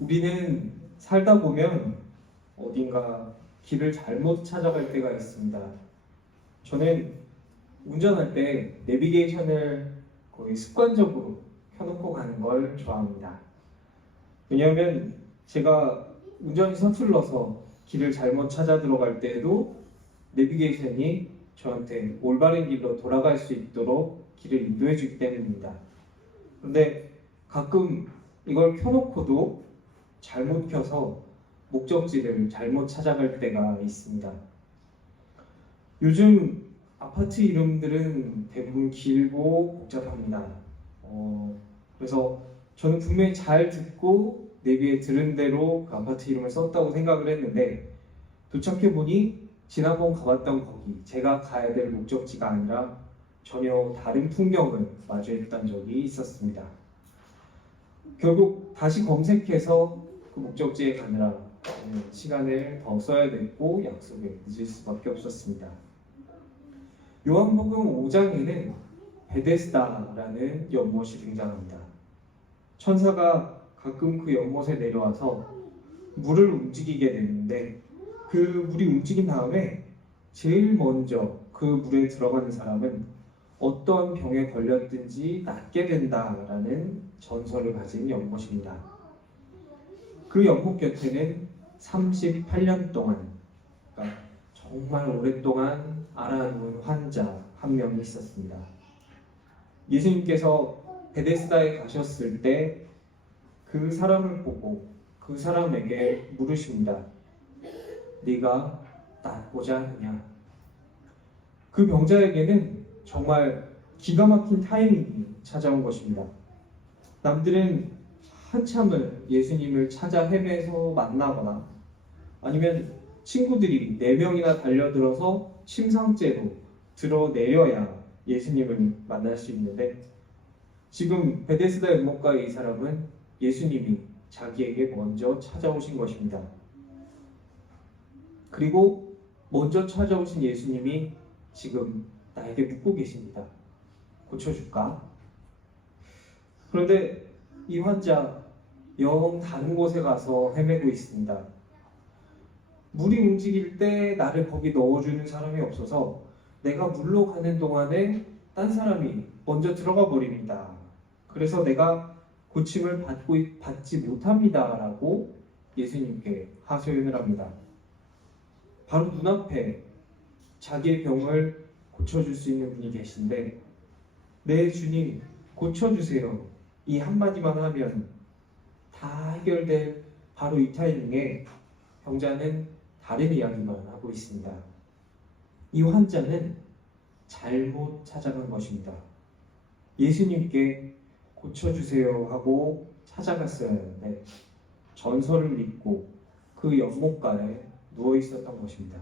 우리는 살다 보면 어딘가 길을 잘못 찾아갈 때가 있습니다. 저는 운전할 때 내비게이션을 거의 습관적으로 켜놓고 가는 걸 좋아합니다. 왜냐하면 제가 운전이 서툴러서 길을 잘못 찾아 들어갈 때에도 내비게이션이 저한테 올바른 길로 돌아갈 수 있도록 길을 인도해 주기 때문입니다. 그런데 가끔 이걸 켜놓고도 잘못 켜서 목적지를 잘못 찾아갈 때가 있습니다. 요즘 아파트 이름들은 대부분 길고 복잡합니다. 그래서 저는 분명히 잘 듣고 내비에 들은 대로 그 아파트 이름을 썼다고 생각을 했는데 도착해보니 지난번 가봤던 거기, 제가 가야 될 목적지가 아니라 전혀 다른 풍경을 마주했던 적이 있었습니다. 결국 다시 검색해서 그 목적지에 가느라 시간을 더 써야 됐고 약속에 늦을 수밖에 없었습니다. 요한복음 5장에는 베데스다라는 연못이 등장합니다. 천사가 가끔 그 연못에 내려와서 물을 움직이게 되는데 그 물이 움직인 다음에 제일 먼저 그 물에 들어가는 사람은 어떤 병에 걸렸든지 낫게 된다라는 전설을 가진 연못입니다. 그 연못 곁에는 38년 동안, 그러니까 정말 오랫동안 앓아누운 환자 한 명이 있었습니다. 예수님께서 베데스다에 가셨을 때 그 사람을 보고 그 사람에게 물으십니다. 네가 낫고자 하느냐? 그 병자에게는 정말 기가 막힌 타이밍이 찾아온 것입니다. 남들은 한참을 예수님을 찾아 헤매서 만나거나 아니면 친구들이 4명이나 달려들어서 침상째로 드러내려야 예수님을 만날 수 있는데 지금 베데스다 연못가의 이 사람은 예수님이 자기에게 먼저 찾아오신 것입니다. 그리고 먼저 찾아오신 예수님이 지금 나에게 묻고 계십니다. 고쳐줄까? 그런데 이 환자 영 다른 곳에 가서 헤매고 있습니다. 물이 움직일 때 나를 거기 넣어주는 사람이 없어서 내가 물로 가는 동안에 딴 사람이 먼저 들어가 버립니다. 그래서 내가 고침을 받지 못합니다 라고 예수님께 하소연을 합니다. 바로 눈앞에 자기의 병을 고쳐줄 수 있는 분이 계신데 네 주님 고쳐주세요 이 한마디만 하면 다 해결될 바로 이 타이밍에 병자는 다른 이야기만 하고 있습니다. 이 환자는 잘못 찾아간 것입니다. 예수님께 고쳐주세요 하고 찾아갔어야 하는데 전설을 믿고 그 연못가에 누워 있었던 것입니다.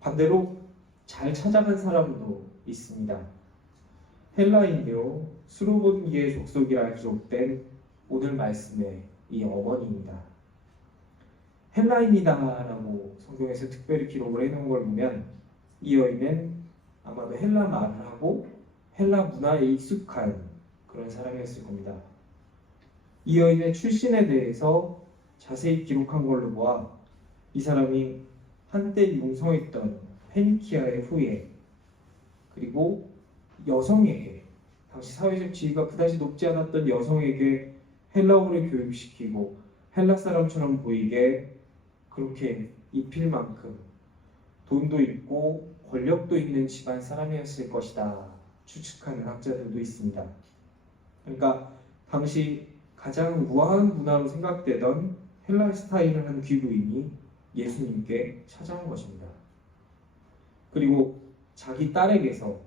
반대로 잘 찾아간 사람도 있습니다. 헬라인요 수르본기의 족속이라 기록된 오늘 말씀의 이 어머니입니다. 헬라인이다라고 성경에서 특별히 기록을 해놓은 걸 보면 이 여인은 아마도 헬라 말을 하고 헬라 문화에 익숙한 그런 사람이었을 겁니다. 이 여인의 출신에 대해서 자세히 기록한 걸로 보아 이 사람이 한때 융성했던 페니키아의 후예 그리고 여성에게 당시 사회적 지위가 그다지 높지 않았던 여성에게 헬라어를 교육시키고 헬라 사람처럼 보이게 그렇게 입힐 만큼 돈도 있고 권력도 있는 집안 사람이었을 것이다 추측하는 학자들도 있습니다. 그러니까 당시 가장 우아한 문화로 생각되던 헬라 스타일을 한 귀부인이 예수님께 찾아온 것입니다. 그리고 자기 딸에게서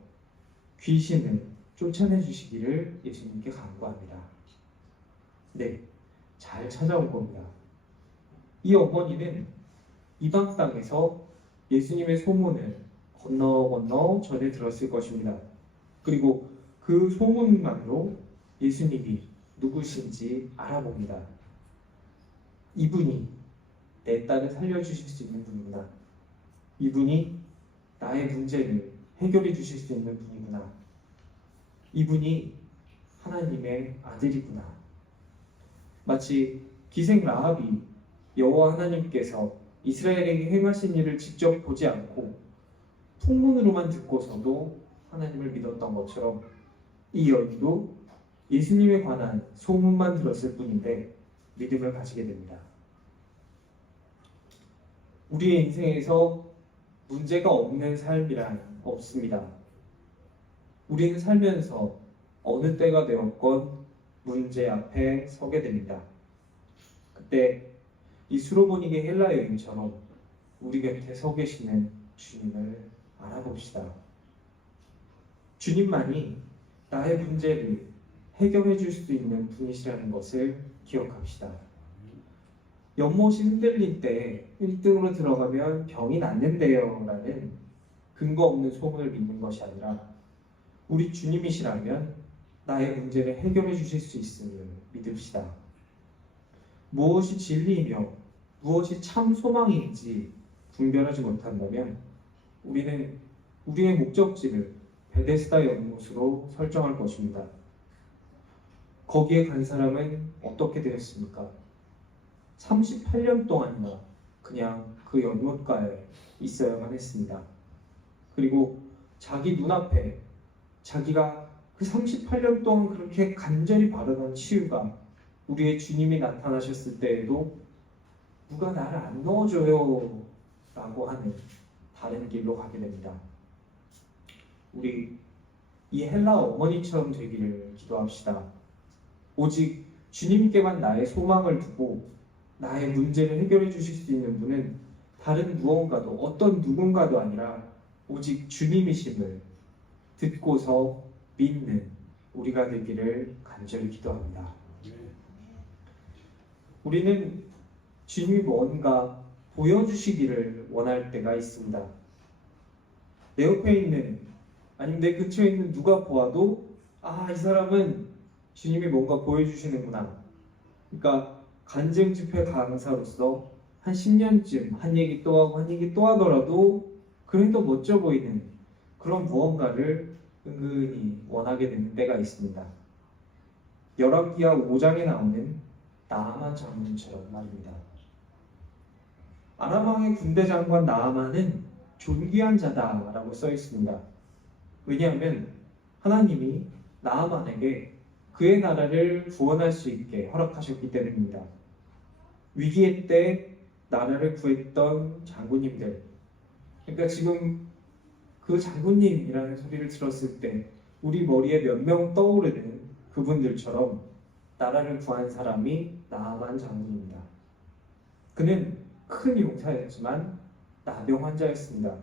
귀신을 쫓아내 주시기를 예수님께 간구합니다. 네, 잘 찾아온 겁니다. 이 어머니는 이방 땅에서 예수님의 소문을 건너 전해 들었을 것입니다. 그리고 그 소문만으로 예수님이 누구신지 알아봅니다. 이분이 내 딸을 살려주실 수 있는 분이구나. 이분이 나의 문제를 해결해 주실 수 있는 분이구나. 이분이 하나님의 아들이구나. 마치 기생 라합이 여호와 하나님께서 이스라엘에게 행하신 일을 직접 보지 않고 풍문으로만 듣고서도 하나님을 믿었던 것처럼 이 여인도 예수님에 관한 소문만 들었을 뿐인데 믿음을 가지게 됩니다. 우리의 인생에서 문제가 없는 삶이란 없습니다. 우리는 살면서 어느 때가 되었건 문제 앞에 서게 됩니다. 그때 이 수로보니게 헬라 여인처럼 우리 곁에 서 계시는 주님을 알아봅시다. 주님만이 나의 문제를 해결해 줄 수 있는 분이시라는 것을 기억합시다. 연못이 흔들릴 때 1등으로 들어가면 병이 낫는데요 라는 근거 없는 소문을 믿는 것이 아니라 우리 주님이시라면 나의 문제를 해결해 주실 수 있음을 믿읍시다. 무엇이 진리이며 무엇이 참 소망인지 분별하지 못한다면 우리는 우리의 목적지를 베데스다 연못으로 설정할 것입니다. 거기에 간 사람은 어떻게 되었습니까? 38년 동안이나 그냥 그 연못가에 있어야만 했습니다. 그리고 자기 눈앞에 자기가 그 38년 동안 그렇게 간절히 바라던 치유가 우리의 주님이 나타나셨을 때에도 누가 나를 안 넣어줘요 라고 하는 다른 길로 가게 됩니다. 우리 이 헬라 어머니처럼 되기를 기도합시다. 오직 주님께만 나의 소망을 두고 나의 문제를 해결해 주실 수 있는 분은 다른 무언가도 어떤 누군가도 아니라 오직 주님이심을 듣고서 믿는 우리가 되기를 간절히 기도합니다. 우리는 주님이 뭔가 보여주시기를 원할 때가 있습니다. 내 옆에 있는 아니면 내 근처에 있는 누가 보아도 이 사람은 주님이 뭔가 보여주시는구나. 그러니까 간증 집회 강사로서 한 10년쯤 한 얘기 또 하고 한 얘기 또 하더라도 그래도 멋져 보이는 그런 무언가를 은근히 원하게 되는 때가 있습니다. 열왕기하 5장에 나오는 나아만 장군처럼 말입니다. 아람 왕의 군대 장관 나아만은 존귀한 자다라고 써 있습니다. 왜냐하면 하나님이 나아만에게 그의 나라를 구원할 수 있게 허락하셨기 때문입니다. 위기의 때 나라를 구했던 장군님들, 그러니까 지금 그 장군님이라는 소리를 들었을 때 우리 머리에 몇 명 떠오르는 그분들처럼 나라를 구한 사람이 나아만 장군입니다. 그는 큰 용사였지만 나병 환자였습니다.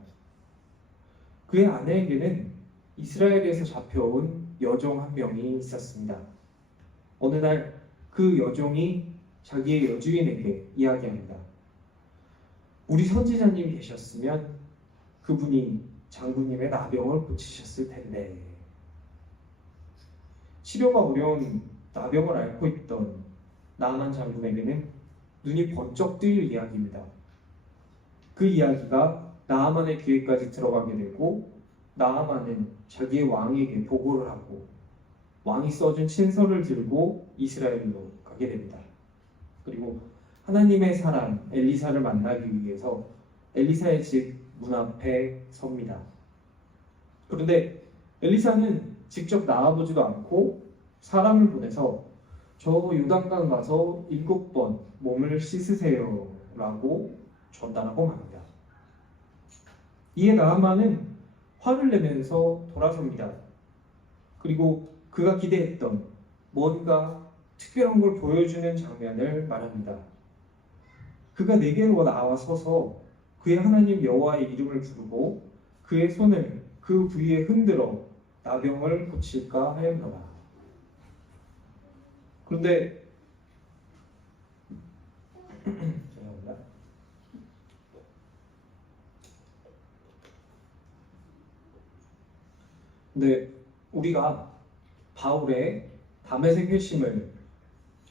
그의 아내에게는 이스라엘에서 잡혀온 여종 한 명이 있었습니다. 어느 날 그 여종이 자기의 여주인에게 이야기합니다. 우리 선지자님이 계셨으면 그분이 장군님의 나병을 고치셨을 텐데. 치료가 어려운 나병을 앓고 있던 나아만 장군에게는 눈이 번쩍 뜨일 이야기입니다. 그 이야기가 나아만의 귀에까지 들어가게 되고 나아만은 자기의 왕에게 보고를 하고 왕이 써준 친서를 들고 이스라엘로 가게 됩니다. 그리고 하나님의 사람 엘리사를 만나기 위해서 엘리사의 집 문 앞에 섭니다. 그런데 엘리사는 직접 나와보지도 않고 사람을 보내서 저 요단강 가서 7번 몸을 씻으세요 라고 전달하고 맙니다. 이에 나아만은 화를 내면서 돌아섭니다. 그리고 그가 기대했던 뭔가 특별한 걸 보여주는 장면을 말합니다. 그가 내게로 나와 서서 그의 하나님 여호와의 이름을 부르고 그의 손을 그 부위에 흔들어 나병을 고칠까 하였노라. 그런데 죄송합니다. 근데 우리가 바울의 다메섹 회심을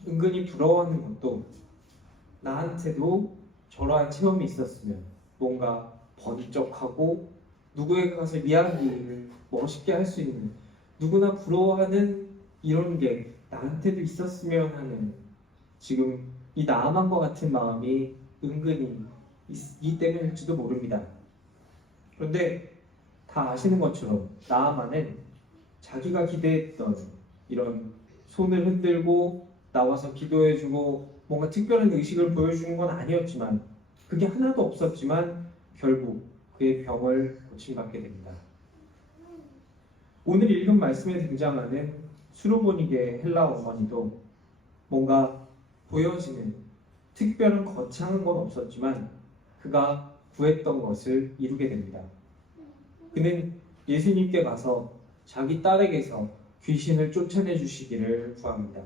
은근히 부러워하는 것도 나한테도 저러한 체험이 있었으면 뭔가 번쩍하고 누구에게 가서 이야기를 멋있게 할 수 있는 누구나 부러워하는 이런 게 나한테도 있었으면 하는 지금 이 나아만과 같은 마음이 은근히 있기 때문일지도 모릅니다. 그런데 다 아시는 것처럼 나아만은 자기가 기대했던 이런 손을 흔들고 나와서 기도해주고 뭔가 특별한 의식을 보여주는 건 아니었지만, 그게 하나도 없었지만 결국 그의 병을 고침받게 됩니다. 오늘 읽은 말씀에 등장하는 수로보닉의 헬라 어머니도 뭔가 보여지는 특별한 거창한 건 없었지만 그가 구했던 것을 이루게 됩니다. 그는 예수님께 가서 자기 딸에게서 귀신을 쫓아내 주시기를 구합니다.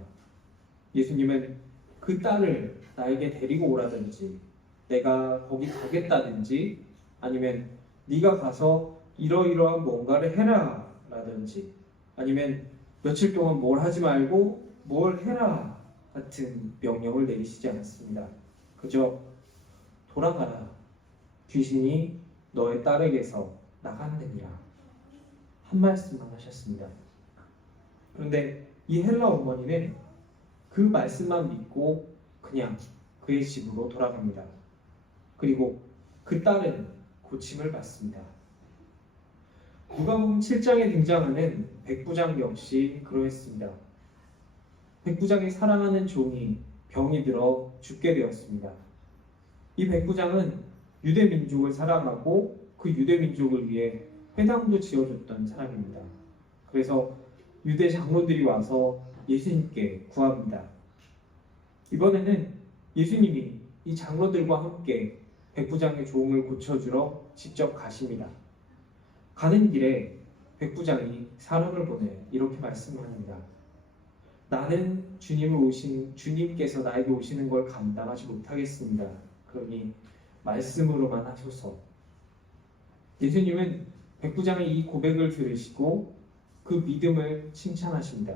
예수님은 그 딸을 나에게 데리고 오라든지, 내가 거기 가겠다든지, 아니면 네가 가서 이러이러한 뭔가를 해라 라든지, 아니면 며칠 동안 뭘 하지 말고 뭘 해라 같은 명령을 내리시지 않았습니다. 그저 돌아가라, 귀신이 너의 딸에게서 나가느니라, 한 말씀만 하셨습니다. 그런데 이 헬라 어머니는 그 말씀만 믿고 그냥 그의 집으로 돌아갑니다. 그리고 그 딸은 고침을 받습니다. 누가복음 7장에 등장하는 백부장 역시 그러했습니다. 백부장의 사랑하는 종이 병이 들어 죽게 되었습니다. 이 백부장은 유대 민족을 사랑하고 그 유대 민족을 위해 회당도 지어줬던 사람입니다. 그래서 유대 장로들이 와서 예수님께 구합니다. 이번에는 예수님이 이 장로들과 함께 백부장의 종을 고쳐주러 직접 가십니다. 가는 길에 백부장이 사람을 보내 이렇게 말씀합니다. 나는 주님께서 나에게 오시는 걸 감당하지 못하겠습니다. 그러니 말씀으로만 하소서. 예수님은 백부장의 이 고백을 들으시고 그 믿음을 칭찬하십니다.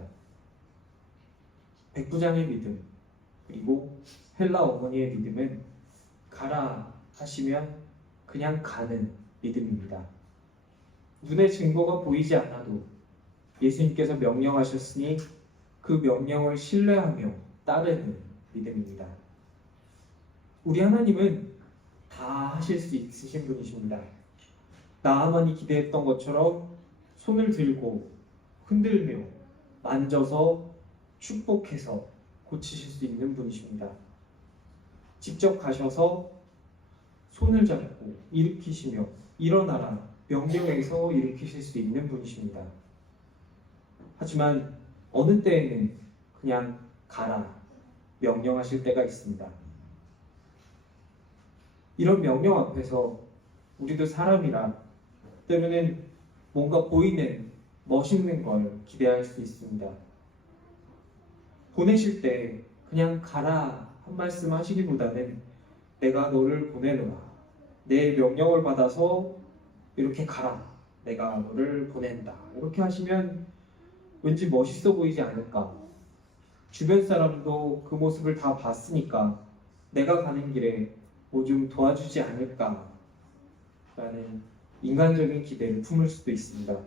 백부장의 믿음, 그리고 헬라 어머니의 믿음은 가라 하시면 그냥 가는 믿음입니다. 눈에 증거가 보이지 않아도 예수님께서 명령하셨으니 그 명령을 신뢰하며 따르는 믿음입니다. 우리 하나님은 다 하실 수 있으신 분이십니다. 나아만이 기대했던 것처럼 손을 들고 흔들며 만져서 축복해서 고치실 수 있는 분이십니다. 직접 가셔서 손을 잡고 일으키시며 일어나라 명령해서 일으키실 수 있는 분이십니다. 하지만 어느 때에는 그냥 가라 명령하실 때가 있습니다. 이런 명령 앞에서 우리도 사람이라 때로는 뭔가 보이는 멋있는 걸 기대할 수 있습니다. 보내실 때 그냥 가라 한 말씀 하시기보다는 내가 너를 보내노라, 내 명령을 받아서 이렇게 가라, 내가 너를 보낸다, 이렇게 하시면 왠지 멋있어 보이지 않을까. 주변 사람도 그 모습을 다 봤으니까 내가 가는 길에 뭐 좀 도와주지 않을까 라는 인간적인 기대를 품을 수도 있습니다.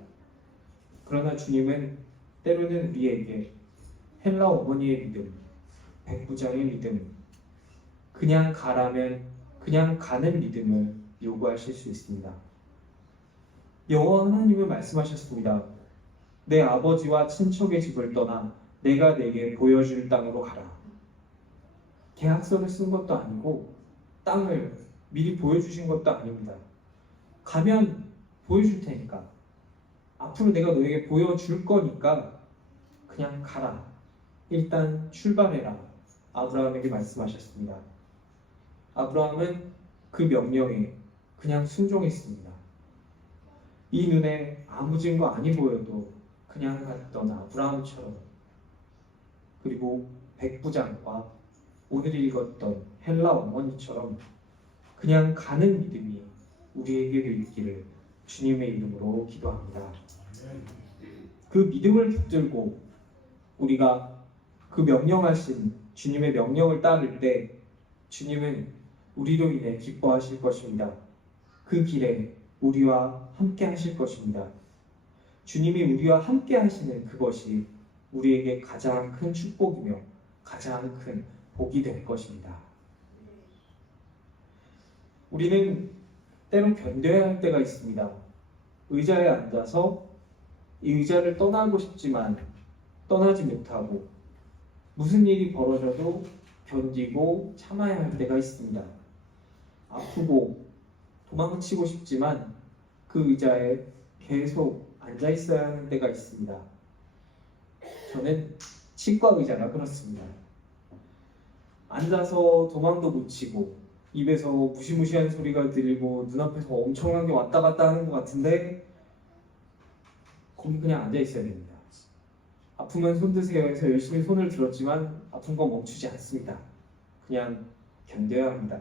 그러나 주님은 때로는 우리에게 헬라 어머니의 믿음, 백부장의 믿음, 그냥 가라면 그냥 가는 믿음을 요구하실 수 있습니다. 여호와 하나님은 말씀하셨습니다. 내 아버지와 친척의 집을 떠나 내가 내게 보여줄 땅으로 가라. 계약서를 쓴 것도 아니고 땅을 미리 보여주신 것도 아닙니다. 가면 보여줄 테니까, 앞으로 내가 너에게 보여줄 거니까 그냥 가라, 일단 출발해라, 아브라함에게 말씀하셨습니다. 아브라함은 그 명령에 그냥 순종했습니다. 이 눈에 아무 증거 아니 보여도 그냥 갔던 아브라함처럼, 그리고 백부장과 오늘 읽었던 헬라 어머니처럼 그냥 가는 믿음이 우리에게도 있기를 주님의 이름으로 기도합니다. 그 믿음을 붙들고 우리가 그 명령하신 주님의 명령을 따를 때 주님은 우리로 인해 기뻐하실 것입니다. 그 길에 우리와 함께 하실 것입니다. 주님이 우리와 함께 하시는 그것이 우리에게 가장 큰 축복이며 가장 큰 복이 될 것입니다. 우리는 때로 견뎌야 할 때가 있습니다. 의자에 앉아서 이 의자를 떠나고 싶지만 떠나지 못하고 무슨 일이 벌어져도 견디고 참아야 할 때가 있습니다. 아프고 도망치고 싶지만 그 의자에 계속 앉아 있어야 하는 때가 있습니다. 저는 치과 의자가 그렇습니다. 앉아서 도망도 못 치고 입에서 무시무시한 소리가 들리고 눈앞에서 엄청나게 왔다 갔다 하는 것 같은데 거기 그냥 앉아 있어야 됩니다. 아프면 손 드세요 해서 열심히 손을 들었지만 아픈 건 멈추지 않습니다. 그냥 견뎌야 합니다.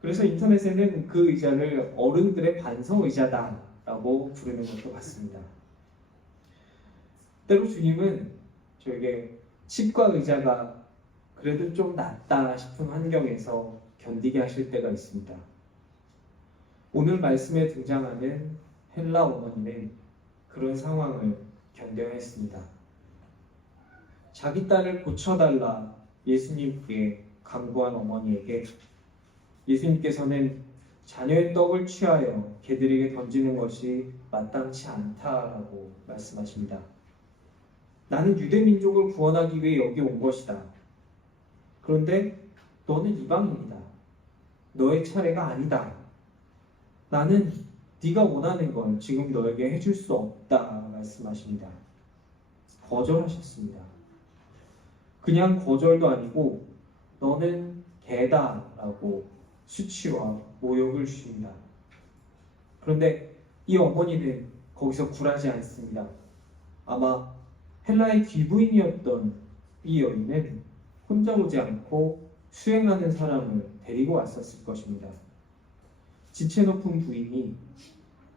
그래서 인터넷에는 그 의자를 어른들의 반성 의자다라고 부르는 것도 같습니다. 때로 주님은 저에게 치과 의자가 그래도 좀 낫다 싶은 환경에서 견디게 하실 때가 있습니다. 오늘 말씀에 등장하는 헬라 어머니는 그런 상황을 견뎌야 했습니다. 자기 딸을 고쳐달라 예수님께 간구한 어머니에게 예수님께서는 자녀의 떡을 취하여 개들에게 던지는 것이 마땅치 않다라고 말씀하십니다. 나는 유대 민족을 구원하기 위해 여기 온 것이다. 그런데 너는 이방인이다. 너의 차례가 아니다. 나는 네가 원하는 건 지금 너에게 해줄 수 없다 말씀하십니다. 거절하셨습니다. 그냥 거절도 아니고 너는 개다라고 수치와 모욕을 주십니다. 그런데 이 어머니는 거기서 굴하지 않습니다. 아마 헬라의 귀부인이었던 이 여인은 혼자 오지 않고 수행하는 사람을 데리고 왔었을 것입니다. 지체 높은 부인이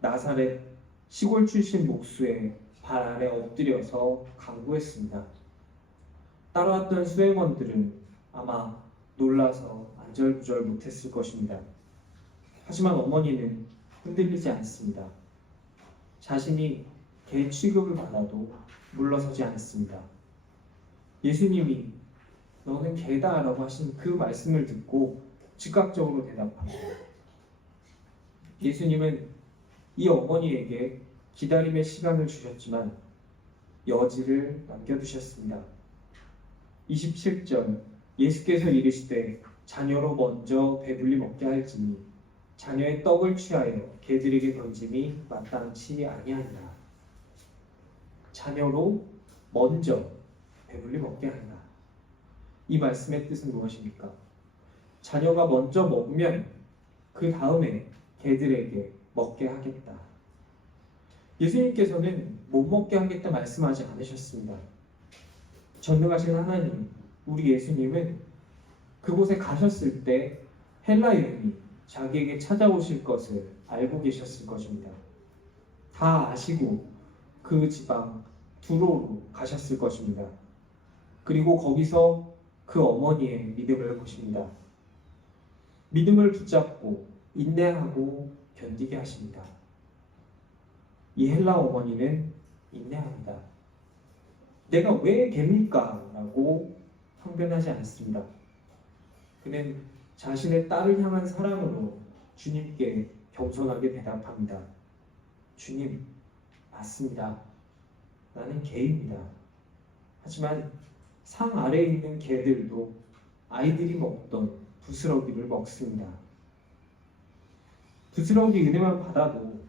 나사렛 시골 출신 목수의 발 아래 엎드려서 간구했습니다. 따라왔던 수행원들은 아마 놀라서 안절부절 못했을 것입니다. 하지만 어머니는 흔들리지 않습니다. 자신이 개 취급을 받아도 물러서지 않습니다. 예수님이 너는 개다라고 하신 그 말씀을 듣고 즉각적으로 대답합니다. 예수님은 이 어머니에게 기다림의 시간을 주셨지만 여지를 남겨두셨습니다. 27절 예수께서 이르시되 자녀로 먼저 배불리 먹게 할지니 자녀의 떡을 취하여 개들에게 던짐이 마땅치 아니하니라. 자녀로 먼저 배불리 먹게 한다. 이 말씀의 뜻은 무엇입니까? 자녀가 먼저 먹으면 그 다음에 개들에게 먹게 하겠다. 예수님께서는 못 먹게 하겠다 말씀하지 않으셨습니다. 전능하신 하나님, 우리 예수님은 그곳에 가셨을 때 헬라 여인이 자기에게 찾아오실 것을 알고 계셨을 것입니다. 다 아시고 그 지방 두로로 가셨을 것입니다. 그리고 거기서 그 어머니의 믿음을 보십니다. 믿음을 붙잡고 인내하고 견디게 하십니다. 이 헬라 어머니는 인내합니다. 내가 왜 개입니까? 라고 항변하지 않습니다. 그는 자신의 딸을 향한 사랑으로 주님께 겸손하게 대답합니다. 주님, 맞습니다. 나는 개입니다. 하지만 상 아래에 있는 개들도 아이들이 먹던 부스러기를 먹습니다. 부스러기 은혜만 받아도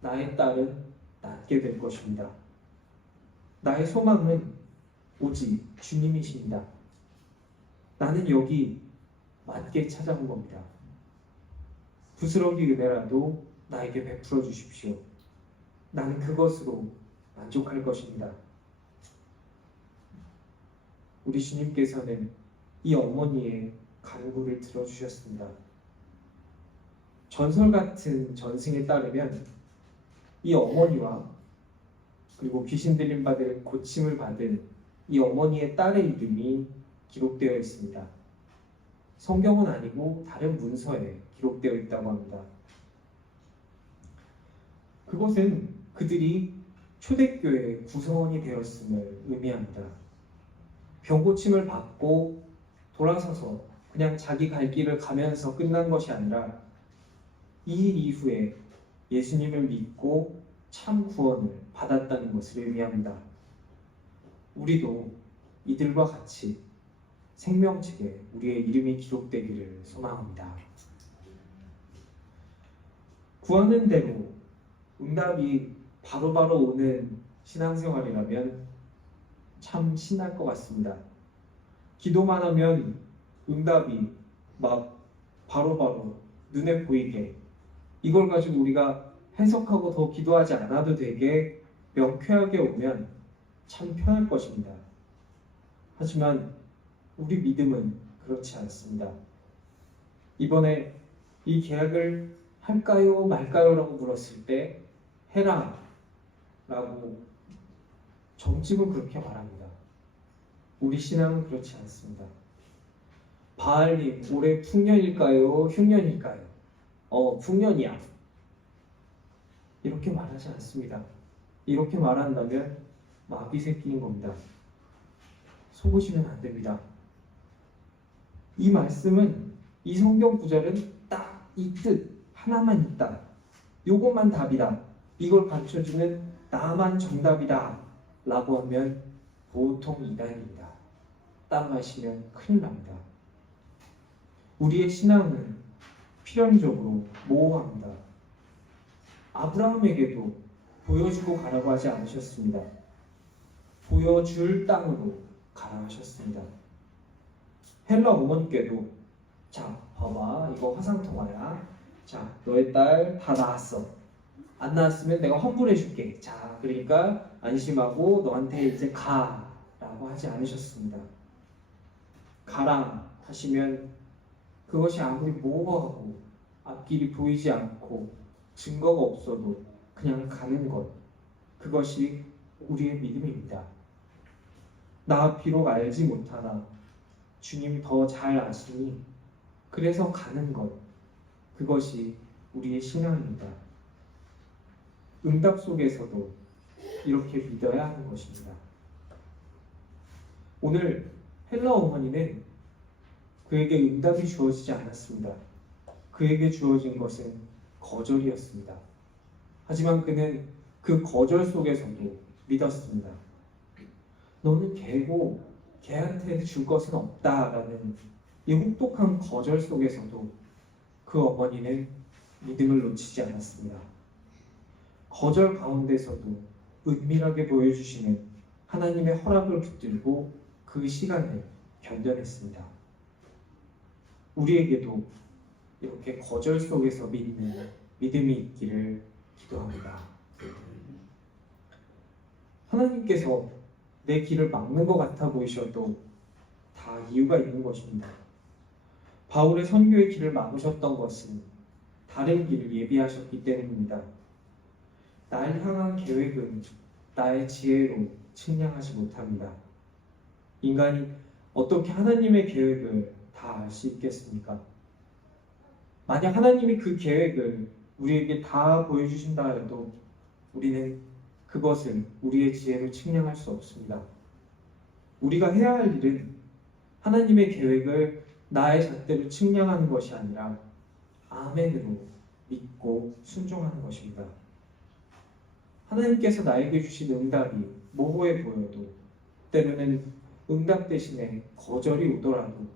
나의 딸은 낫게 될 것입니다. 나의 소망은 오직 주님이십니다. 나는 여기 맞게 찾아온 겁니다. 부스러기 은혜라도 나에게 베풀어 주십시오. 나는 그것으로 만족할 것입니다. 우리 주님께서는 이 어머니의 간구를 들어주셨습니다. 전설 같은 전승에 따르면 이 어머니와 그리고 귀신 들림 받을 고침을 받은 이 어머니의 딸의 이름이 기록되어 있습니다. 성경은 아니고 다른 문서에 기록되어 있다고 합니다. 그것은 그들이 초대교회의 구성원이 되었음을 의미합니다. 병 고침을 받고 돌아서서 그냥 자기 갈 길을 가면서 끝난 것이 아니라 이 일 이후에 예수님을 믿고 참 구원을 받았다는 것을 의미합니다. 우리도 이들과 같이 생명책에 우리의 이름이 기록되기를 소망합니다. 구하는 대로 응답이 바로바로 오는 신앙생활이라면 참 신날 것 같습니다. 기도만 하면 응답이 막 바로바로 눈에 보이게, 이걸 가지고 우리가 해석하고 더 기도하지 않아도 되게 명쾌하게 오면 참 편할 것입니다. 하지만 우리 믿음은 그렇지 않습니다. 이번에 이 계약을 할까요 말까요 라고 물었을 때 해라 라고 정직은 그렇게 말합니다. 우리 신앙은 그렇지 않습니다. 바알님, 올해 풍년일까요 흉년일까요? 풍년이야. 이렇게 말하지 않습니다. 이렇게 말한다면 마비 새끼인 겁니다. 속으시면 안 됩니다. 이 말씀은, 이 성경 구절은 딱 이 뜻 하나만 있다, 요것만 답이다, 이걸 가르쳐주는 나만 정답이다 라고 하면 보통 이단입니다. 따라하시면 큰일 납니다. 우리의 신앙은 필연적으로 모호합니다. 아브라함에게도 보여주고 가라고 하지 않으셨습니다. 보여줄 땅으로 가라 하셨습니다. 헬라 어머니께도 자, 봐봐, 이거 화상통화야. 자, 너의 딸 다 낳았어. 안 낳았으면 내가 환불해 줄게. 자, 그러니까 안심하고 너한테 이제 가 라고 하지 않으셨습니다. 가라 하시면 그것이 아무리 모호하고 앞길이 보이지 않고 증거가 없어도 그냥 가는 것, 그것이 우리의 믿음입니다. 나 비록 알지 못하나 주님 더 잘 아시니 그래서 가는 것, 그것이 우리의 신앙입니다. 응답 속에서도 이렇게 믿어야 하는 것입니다. 오늘 헬라 어머니는 그에게 응답이 주어지지 않았습니다. 그에게 주어진 것은 거절이었습니다. 하지만 그는 그 거절 속에서도 믿었습니다. 너는 개고 개한테 줄 것은 없다라는 이 혹독한 거절 속에서도 그 어머니는 믿음을 놓치지 않았습니다. 거절 가운데서도 은밀하게 보여주시는 하나님의 허락을 붙들고 그 시간을 견뎌냈습니다. 우리에게도 이렇게 거절 속에서 믿는 믿음이 있기를 기도합니다. 하나님께서 내 길을 막는 것 같아 보이셔도 다 이유가 있는 것입니다. 바울의 선교의 길을 막으셨던 것은 다른 길을 예비하셨기 때문입니다. 날 향한 계획은 나의 지혜로 측량하지 못합니다. 인간이 어떻게 하나님의 계획을 다 알 수 있겠습니까? 만약 하나님이 그 계획을 우리에게 다 보여주신다 해도 우리는 그것을 우리의 지혜로 측량할 수 없습니다. 우리가 해야 할 일은 하나님의 계획을 나의 잣대로 측량하는 것이 아니라 아멘으로 믿고 순종하는 것입니다. 하나님께서 나에게 주신 응답이 모호해 보여도 때로는 응답 대신에 거절이 오더라도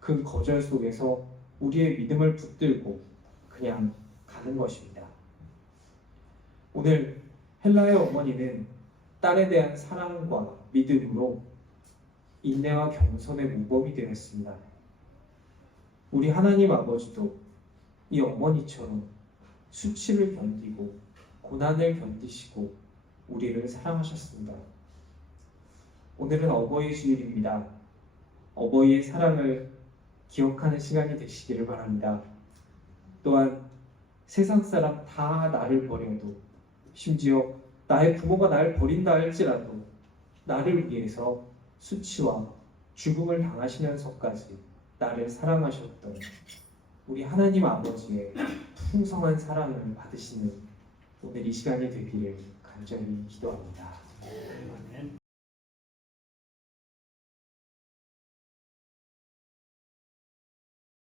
그 거절 속에서 우리의 믿음을 붙들고 그냥 가는 것입니다. 오늘 헬라의 어머니는 딸에 대한 사랑과 믿음으로 인내와 겸손의 모범이 되었습니다. 우리 하나님 아버지도 이 어머니처럼 수치를 견디고 고난을 견디시고 우리를 사랑하셨습니다. 오늘은 어버이 주일입니다. 어버이의 사랑을 기억하는 시간이 되시기를 바랍니다. 또한 세상 사람 다 나를 버려도, 심지어 나의 부모가 나를 버린다 할지라도 나를 위해서 수치와 죽음을 당하시면서까지 나를 사랑하셨던 우리 하나님 아버지의 풍성한 사랑을 받으시는 오늘 이 시간이 되기를 간절히 기도합니다.